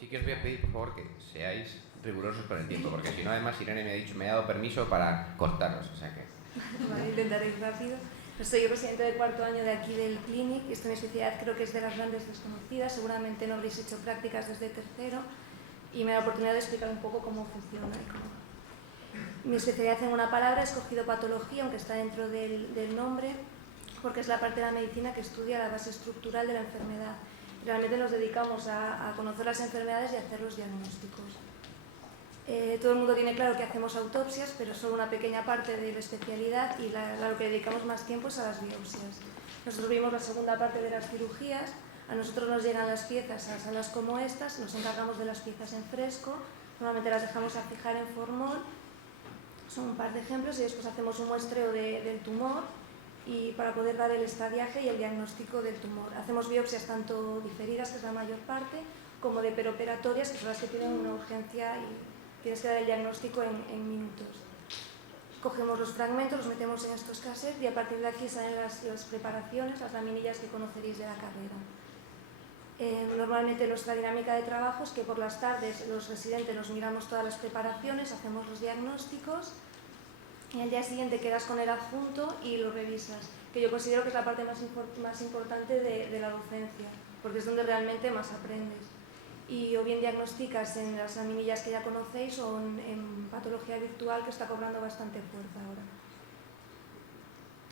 Sí que os voy a pedir, por favor, que seáis rigurosos con el tiempo, porque si no, además, Irene me ha dado permiso para cortarlos, o sea que... Vale, intentaré ir rápido. Soy presidente de cuarto año de aquí del Clinic. Esta mi especialidad creo que es de las grandes desconocidas. Seguramente no habréis hecho prácticas desde tercero y me da la oportunidad de explicar un poco cómo funciona. Mi especialidad en una palabra, he escogido patología, aunque está dentro del nombre, porque es la parte de la medicina que estudia la base estructural de la enfermedad. Realmente nos dedicamos a conocer las enfermedades y a hacer los diagnósticos. Todo el mundo tiene claro que hacemos autopsias, pero solo una pequeña parte de la especialidad y lo que dedicamos más tiempo es a las biopsias. Nosotros vimos la segunda parte de las cirugías, a nosotros nos llegan las piezas a salas como estas, nos encargamos de las piezas en fresco, normalmente las dejamos a fijar en formol, son un par de ejemplos y después hacemos un muestreo del tumor y para poder dar el estadiaje y el diagnóstico del tumor. Hacemos biopsias tanto diferidas, que es la mayor parte, como de peroperatorias, que son las que tienen una urgencia y tienes que dar el diagnóstico en minutos. Cogemos los fragmentos, los metemos en estos cassettes y a partir de aquí salen las preparaciones, las laminillas que conoceréis de la carrera. Normalmente nuestra dinámica de trabajo es que por las tardes los residentes nos miramos todas las preparaciones, hacemos los diagnósticos y al día siguiente quedas con el adjunto y lo revisas, que yo considero que es la parte más importante de la docencia, porque es donde realmente más aprendes. Y o bien diagnosticas en las laminillas que ya conocéis o en patología virtual, que está cobrando bastante fuerza ahora.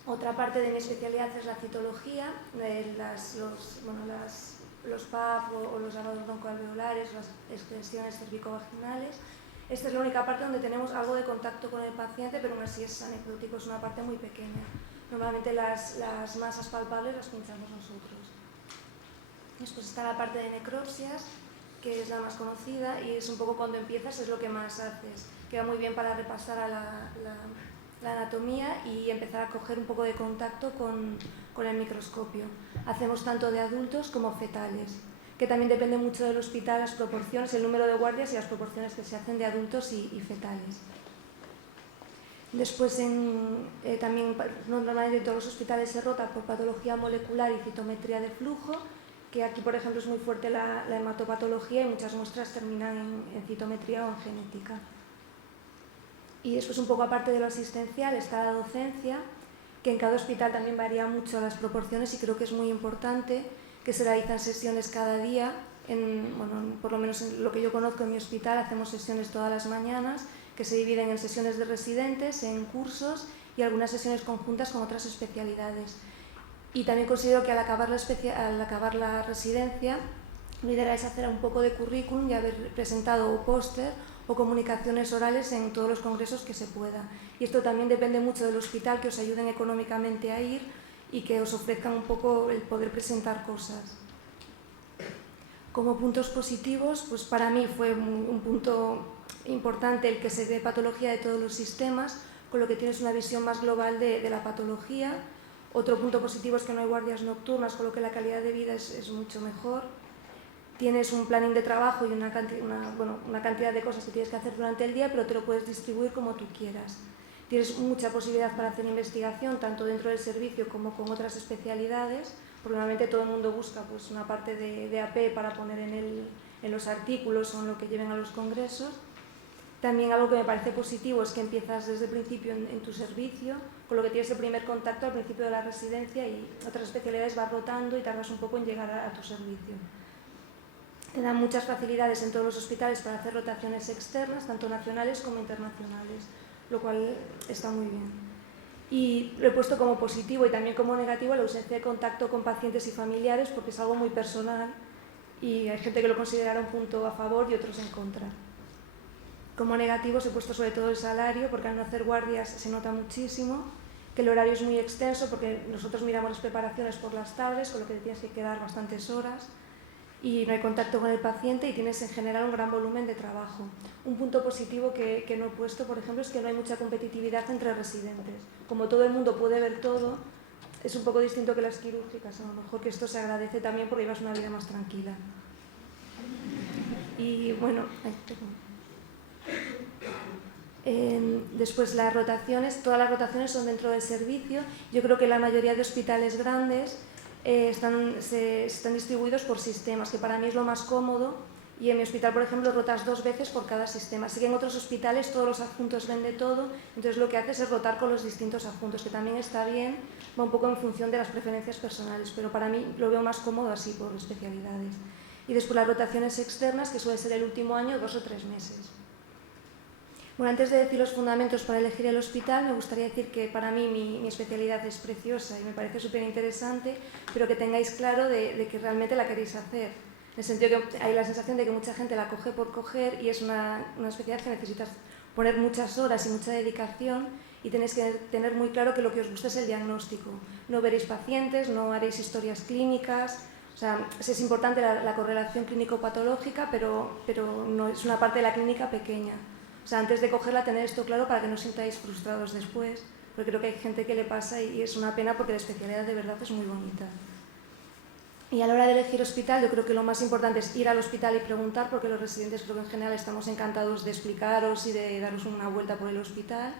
Otra parte de mi especialidad es la citología, los PAP o los lavados broncoalveolares, las extensiones cervicovaginales. Esta es la única parte donde tenemos algo de contacto con el paciente, pero aún así es anecdótico, es una parte muy pequeña. Normalmente las masas palpables las pinchamos nosotros. Después está la parte de necropsias, que es la más conocida y es un poco cuando empiezas, es lo que más haces. Queda muy bien para repasar a la anatomía y empezar a coger un poco de contacto con el microscopio. Hacemos tanto de adultos como fetales, que también depende mucho del hospital, las proporciones, el número de guardias y las proporciones que se hacen de adultos y fetales. Después también normalmente en todos los hospitales se rota por patología molecular y citometría de flujo, que aquí por ejemplo es muy fuerte la hematopatología y muchas muestras terminan en citometría o en genética. Y después un poco aparte de lo asistencial está la docencia, que en cada hospital también varía mucho las proporciones y creo que es muy importante que se realizan sesiones cada día, por lo menos en lo que yo conozco en mi hospital hacemos sesiones todas las mañanas que se dividen en sesiones de residentes, en cursos y algunas sesiones conjuntas con otras especialidades. Y también considero que al acabar la residencia, lo ideal es hacer un poco de currículum y haber presentado o póster o comunicaciones orales en todos los congresos que se pueda. Y esto también depende mucho del hospital, que os ayuden económicamente a ir y que os ofrezcan un poco el poder presentar cosas. Como puntos positivos, pues para mí fue un punto importante el que se ve patología de todos los sistemas, con lo que tienes una visión más global de la patología. Otro punto positivo es que no hay guardias nocturnas, con lo que la calidad de vida es mucho mejor. Tienes un planning de trabajo y una cantidad de cosas que tienes que hacer durante el día, pero te lo puedes distribuir como tú quieras. Tienes mucha posibilidad para hacer investigación, tanto dentro del servicio como con otras especialidades, porque normalmente todo el mundo busca pues, una parte de AP para poner en los artículos o en lo que lleven a los congresos. También algo que me parece positivo es que empiezas desde el principio en tu servicio, con lo que tienes el primer contacto al principio de la residencia y otras especialidades vas rotando y tardas un poco en llegar a tu servicio. Te dan muchas facilidades en todos los hospitales para hacer rotaciones externas, tanto nacionales como internacionales, lo cual está muy bien. Y lo he puesto como positivo y también como negativo la ausencia de contacto con pacientes y familiares, porque es algo muy personal y hay gente que lo considerará un punto a favor y otros en contra. Como negativos he puesto sobre todo el salario, porque al no hacer guardias se nota muchísimo, que el horario es muy extenso, porque nosotros miramos las preparaciones por las tardes, con lo que te tienes que quedar bastantes horas, y no hay contacto con el paciente y tienes en general un gran volumen de trabajo. Un punto positivo que no he puesto, por ejemplo, es que no hay mucha competitividad entre residentes. Como todo el mundo puede ver todo, es un poco distinto que las quirúrgicas, a lo mejor que esto se agradece también porque llevas una vida más tranquila. Y bueno, después las rotaciones, todas las rotaciones son dentro del servicio. Yo creo que la mayoría de hospitales grandes están distribuidos por sistemas, que para mí es lo más cómodo Y en mi hospital, por ejemplo, rotas 2 veces por cada sistema. Así que en otros hospitales todos los adjuntos ven de todo, entonces lo que haces es rotar con los distintos adjuntos, que también está bien, va un poco en función de las preferencias personales, pero para mí lo veo más cómodo así por especialidades. Y después las rotaciones externas, que suele ser el último año, 2 o 3 meses. Bueno, antes de decir los fundamentos para elegir el hospital, me gustaría decir que para mí mi especialidad es preciosa y me parece súper interesante, pero que tengáis claro de que realmente la queréis hacer. En el sentido que hay la sensación de que mucha gente la coge por coger y es una especialidad que necesitas poner muchas horas y mucha dedicación y tenéis que tener muy claro que lo que os gusta es el diagnóstico. No veréis pacientes, no haréis historias clínicas, o sea, es importante la correlación clínico-patológica, pero no es una parte de la clínica pequeña. O sea, antes de cogerla, tener esto claro para que no os sintáis frustrados después, porque creo que hay gente que le pasa y es una pena porque la especialidad de verdad es muy bonita. Y a la hora de elegir hospital, yo creo que lo más importante es ir al hospital y preguntar, porque los residentes creo que en general estamos encantados de explicaros y de daros una vuelta por el hospital.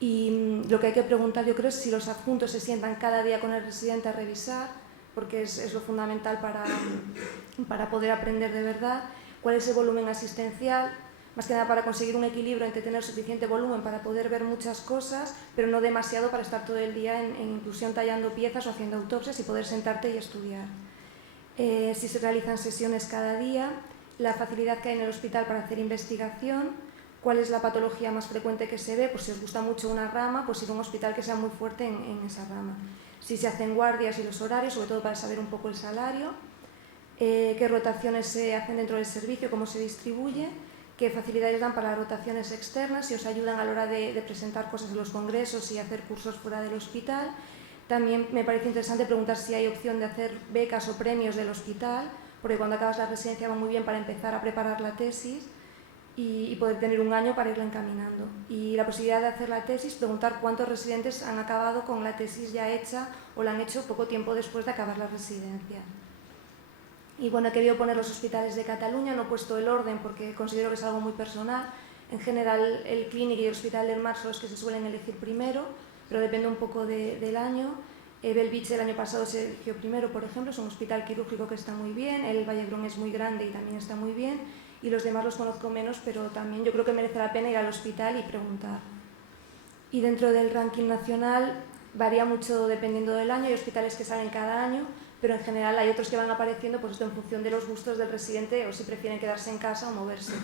Y lo que hay que preguntar, yo creo, es si los adjuntos se sientan cada día con el residente a revisar, porque es lo fundamental para poder aprender de verdad, cuál es el volumen asistencial, más que nada para conseguir un equilibrio entre tener suficiente volumen para poder ver muchas cosas, pero no demasiado para estar todo el día en inclusión tallando piezas o haciendo autopsias y poder sentarte y estudiar. Si se realizan sesiones cada día, la facilidad que hay en el hospital para hacer investigación, cuál es la patología más frecuente que se ve, pues si os gusta mucho una rama, pues ir a un hospital que sea muy fuerte en esa rama. Si se hacen guardias y los horarios, sobre todo para saber un poco el salario, qué rotaciones se hacen dentro del servicio, cómo se distribuye, qué facilidades dan para las rotaciones externas, si os ayudan a la hora de presentar cosas en los congresos y hacer cursos fuera del hospital. También me parece interesante preguntar si hay opción de hacer becas o premios del hospital, porque cuando acabas la residencia va muy bien para empezar a preparar la tesis y poder tener un año para irla encaminando. Y la posibilidad de hacer la tesis, preguntar cuántos residentes han acabado con la tesis ya hecha o la han hecho poco tiempo después de acabar la residencia. Y bueno, he querido poner los hospitales de Cataluña, no he puesto el orden porque considero que es algo muy personal. En general, el Clínic y el Hospital del Mar son los que se suelen elegir primero, pero depende un poco del año. Bellvitge el año pasado se eligió primero, por ejemplo, es un hospital quirúrgico que está muy bien. El Vallebrón es muy grande y también está muy bien. Y los demás los conozco menos, pero también yo creo que merece la pena ir al hospital y preguntar. Y dentro del ranking nacional varía mucho dependiendo del año. Hay hospitales que salen cada año, pero en general hay otros que van apareciendo pues esto en función de los gustos del residente o si prefieren quedarse en casa o moverse.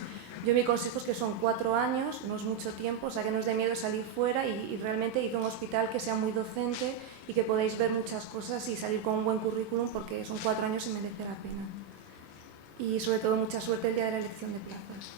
Yo mi consejo es que son 4 años, no es mucho tiempo, o sea que no os dé miedo salir fuera y realmente ir a un hospital que sea muy docente y que podáis ver muchas cosas y salir con un buen currículum porque son 4 años y merece la pena. Y sobre todo mucha suerte el día de la elección de plazas.